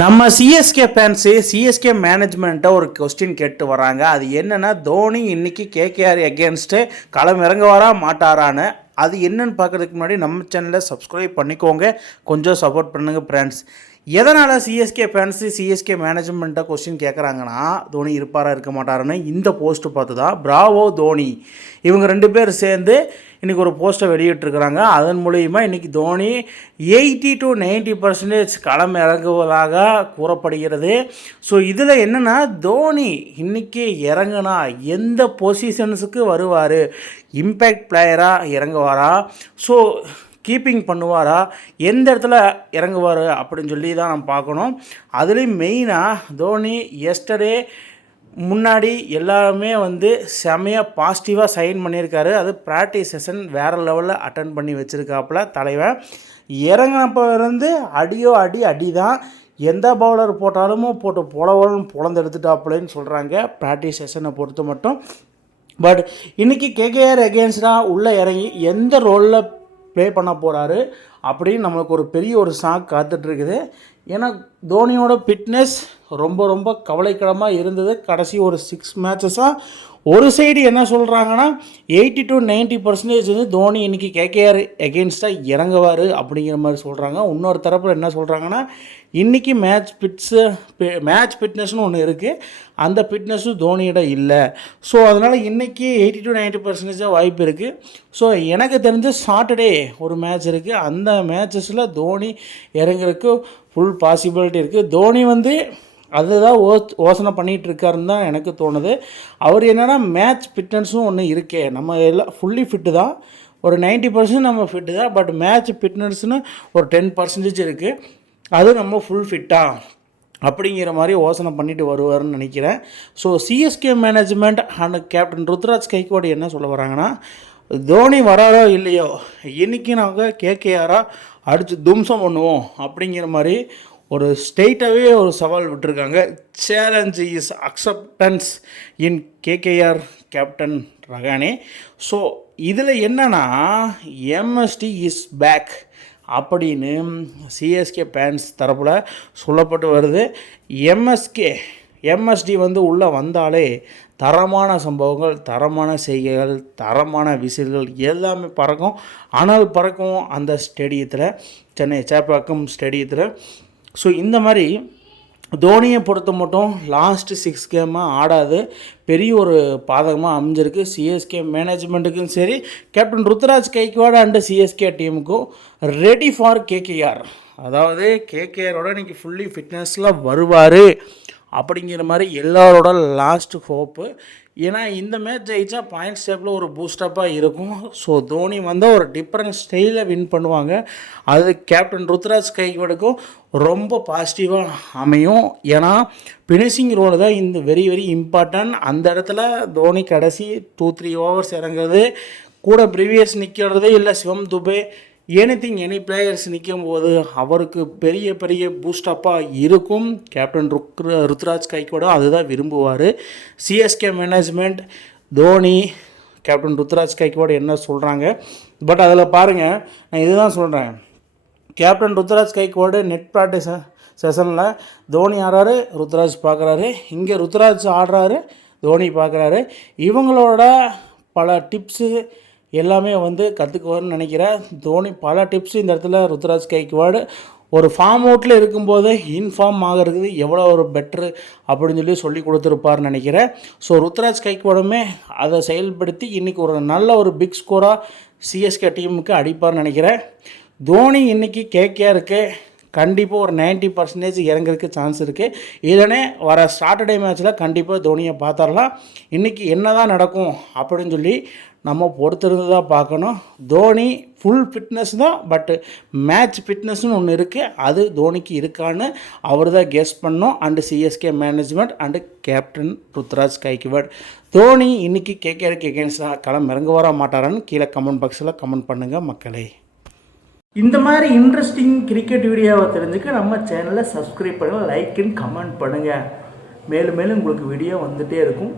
நம்ம CSK fans CSK மேனேஜ்மெண்ட்டை ஒரு question கேட்டு வராங்க. அது என்னென்னா, தோனி இன்றைக்கி கேகேஆர் எகேன்ஸ்ட்டு களம் இறங்குவாரா மாட்டாரான்னு. அது என்னென்னு பார்க்குறதுக்கு முன்னாடி நம்ம சேனலை சப்ஸ்கிரைப் பண்ணிக்கோங்க, கொஞ்சம் சப்போர்ட் பண்ணுங்கள் ஃப்ரெண்ட்ஸ். எதனால் சிஎஸ்கே ஃபேன்ஸு சிஎஸ்கே மேனேஜ்மெண்ட்டை கொஸ்டின் கேட்குறாங்கன்னா, தோனி இருப்பாரா இருக்க மாட்டாருன்னு இந்த போஸ்ட்டு பார்த்து தான் பிராவோ தோனி இவங்க 2 பேர் சேர்ந்து இன்றைக்கி ஒரு போஸ்ட்டை வெளியிட்டிருக்கிறாங்க. அதன் மூலிமா இன்றைக்கி தோனி 80 to 90% களம் இறங்குவதாக கூறப்படுகிறது. ஸோ இதில் என்னென்னா, தோனி இன்றைக்கி இறங்குனா எந்த பொசிஷன்ஸுக்கு வருவார், இம்பேக்ட் பிளேயராக இறங்குவாரா, ஸோ கீப்பிங் பண்ணுவாரா, எந்த இடத்துல இறங்குவார் அப்படின்னு சொல்லி தான் நம்ம பார்க்கணும். அதுலேயும் மெயினாக தோனி எஸ்டர்டே முன்னாடி எல்லாருமே செமையாக பாசிட்டிவாக சைன் பண்ணியிருக்காரு. அது ப்ராக்டிஸ் செஷன் வேறு லெவலில் அட்டன் பண்ணி வச்சுருக்காப்புல தலைவன். இறங்கினப்போ அடி தான், எந்த பவுலர் போட்டாலும் போட்டு பொழந்து எடுத்துட்டாப்புலன்னு சொல்கிறாங்க ப்ராக்டிஸ் செஷனை பொறுத்து மட்டும். பட் இன்றைக்கி கேகேஆர் எகேன்ஸ்டாக உள்ளே இறங்கி எந்த ரோலில் ப்ளே பண்ண போகிறாரு அப்படின்னு நம்மளுக்கு ஒரு பெரிய ஒரு ஷாக் காத்துட்ருக்குது. ஏன்னா தோனியோட ஃபிட்னஸ் ரொம்ப கவலைக்கிடமாக இருந்தது. கடைசி ஒரு 6 மேட்சஸாக ஒரு சைடு என்ன சொல்கிறாங்கன்னா, 80 to 90% தோனி இன்றைக்கி கேகேஆர் எகெயின்ஸ்டாக இறங்குவார் அப்படிங்கிற மாதிரி சொல்கிறாங்க. இன்னொரு தரப்பில் என்ன சொல்கிறாங்கன்னா, இன்றைக்கி மேட்ச் ஃபிட்னஸ்னு ஒன்று இருக்குது, அந்த ஃபிட்னஸும் தோனியிட இல்லை. ஸோ அதனால் இன்றைக்கி 80 to 90% வாய்ப்பு இருக்குது. ஸோ எனக்கு தெரிஞ்ச சாட்டர்டே ஒரு மேட்ச் இருக்குது, அந்த மேட்சஸில் தோனி இறங்குறதுக்கு ஃபுல் பாசிபிலிட்டி இருக்குது. தோனி அதுதான் யோசனை பண்ணிகிட்ருக்காருன்னு தான் எனக்கு தோணுது. அவர் என்னென்னா, மேட்ச் ஃபிட்னஸும் ஒன்று இருக்கே, நம்ம எல்லாம் ஃபுல்லி ஃபிட்டு தான், ஒரு 90% நம்ம ஃபிட்டு தான், பட் மேட்ச் ஃபிட்னஸ்னு ஒரு 10% இருக்குது, அது நம்ம ஃபுல் ஃபிட்டாக அப்படிங்கிற மாதிரி யோசனை பண்ணிட்டு வருவார்னு நினைக்கிறேன். So CSK management and captain Ruturaj Gaikwad என்ன சொல்ல வராங்கன்னா, தோனி வராரோ இல்லையோ இன்றைக்கி நாங்கள் கேகேஆராக அடித்து தும்சம் பண்ணுவோம் அப்படிங்கிற மாதிரி ஒரு ஸ்ட்ரெயிட்டாகவே ஒரு சவால் விட்டுருக்காங்க. Challenge is acceptance in KKR captain Rahane. So இதில் என்னென்னா, எம்எஸ்டி இஸ் பேக் அப்படின்னு சிஎஸ்கே ஃபேன்ஸ் தரப்பில் சொல்லப்பட்டு வருது. எம்எஸ்டி உள்ளே வந்தாலே தரமான சம்பவங்கள், தரமான செய்கைகள், தரமான விசில்கள் எல்லாமே பறக்கும். ஆனால் பறக்கும் அந்த ஸ்டேடியத்தில், சென்னை சேப்பாக்கம் ஸ்டேடியத்தில். ஸோ இந்த மாதிரி தோனியை பொறுத்த மட்டும் லாஸ்ட்டு 6 கேமாக ஆடாது பெரிய ஒரு பாதகமாக அமைஞ்சிருக்கு சிஎஸ்கே மேனேஜ்மெண்ட்டுக்கும் சரி, captain Ruturaj Gaikwad and CSK டீமுக்கும். ரெடி ஃபார் கேகேஆர், அதாவது கேகேஆரோட இன்றைக்கி ஃபுல்லி ஃபிட்னஸில் வருவார் அப்படிங்கிற மாதிரி எல்லாரோட லாஸ்ட் ஹோப்பு. ஏன்னா இந்த மேட்ச் ஜெயிச்சா பாயிண்ட்ஸ் டேபிளில் ஒரு பூஸ்டப்பாக இருக்கும். ஸோ தோனி ஒரு டிஃப்ரெண்ட் ஸ்டைலில் வின் பண்ணுவாங்க. அது கேப்டன் ருத்ராஜ் கைக்வாடுக்கும் ரொம்ப பாசிட்டிவாக அமையும். ஏன்னா ஃபினிஷிங் ரோடு தான் இந்த வெரி இம்பார்ட்டன்ட். அந்த இடத்துல தோனி கடைசி 2-3 ஓவர்ஸ் இறங்குறது, கூட ப்ரீவியஸ் நிற்கிறது, இல்லை சிவம் துபே, எனி பிளேயர்ஸ் நிற்கும் போது அவருக்கு பெரிய பூஸ்டப்பாக இருக்கும். கேப்டன் ருத்ராஜ் கைக்வாட் அதுதான் விரும்புவார். CSK management Dhoni captain Ruturaj Gaikwad என்ன சொல்கிறாங்க, பட் அதில் பாருங்கள், நான் இதுதான் சொல்கிறேன். Captain Ruturaj Gaikwad net practice செஷனில் தோனி ஆடுறாரு, ருத்ராஜ் பார்க்குறாரு, இங்கே ருத்ராஜ் ஆடுறாரு, தோனி பார்க்குறாரு. இவங்களோட பல டிப்ஸு எல்லாமே கற்றுக்குவார்னு நினைக்கிறேன். தோனி பல டிப்ஸ் இந்த இடத்துல ருத்ராஜ் கைக்வாட் ஒரு ஃபார்ம் அவுட்டில் இருக்கும்போது இன்ஃபார்ம் ஆகிறது எவ்வளோ ஒரு பெட்ரு அப்படின்னு சொல்லி கொடுத்துருப்பார்னு நினைக்கிறேன். ஸோ ருத்ராஜ் கைக்வாடுமே அதை செயல்படுத்தி இன்றைக்கி ஒரு நல்ல ஒரு பிக் ஸ்கோராக சிஎஸ்கே டீமுக்கு அடிப்பார்னு நினைக்கிறேன். தோனி இன்றைக்கி கேகேஆருக்கு கண்டிப்பாக ஒரு 90% இறங்குறதுக்கு சான்ஸ் இருக்குது. இல்லைனே வர சாட்டர்டே மேட்ச்சில் கண்டிப்பாக தோனியை பார்த்துடலாம். இன்றைக்கி என்ன தான் நடக்கும் அப்படின்னு சொல்லி நம்ம பொறுத்திருந்து தான் பார்க்கணும். தோனி ஃபுல் ஃபிட்னஸ் தான், பட்டு மேட்ச் ஃபிட்னஸ்னு ஒன்று இருக்குது, அது தோனிக்கு இருக்கான்னு அவர் தான் கெஸ் பண்ணோம். And CSK management and captain Ruturaj Gaikwad. Dhoni இன்றைக்கி கேகேஆருக்கு எகெயின்ஸ்டாக களம் இறங்க வர மாட்டாரான்னு கீழே கமெண்ட் பாக்ஸில் கமெண்ட் பண்ணுங்கள் மக்களே. இந்த மாதிரி இன்ட்ரெஸ்டிங் கிரிக்கெட் வீடியோவை தெரிஞ்சுக்க நம்ம சேனலை சப்ஸ்கிரைப் பண்ணுங்கள், லைக் அண்ட் கமெண்ட் பண்ணுங்கள். மேலும் உங்களுக்கு வீடியோ வந்துகிட்டே இருக்கும்.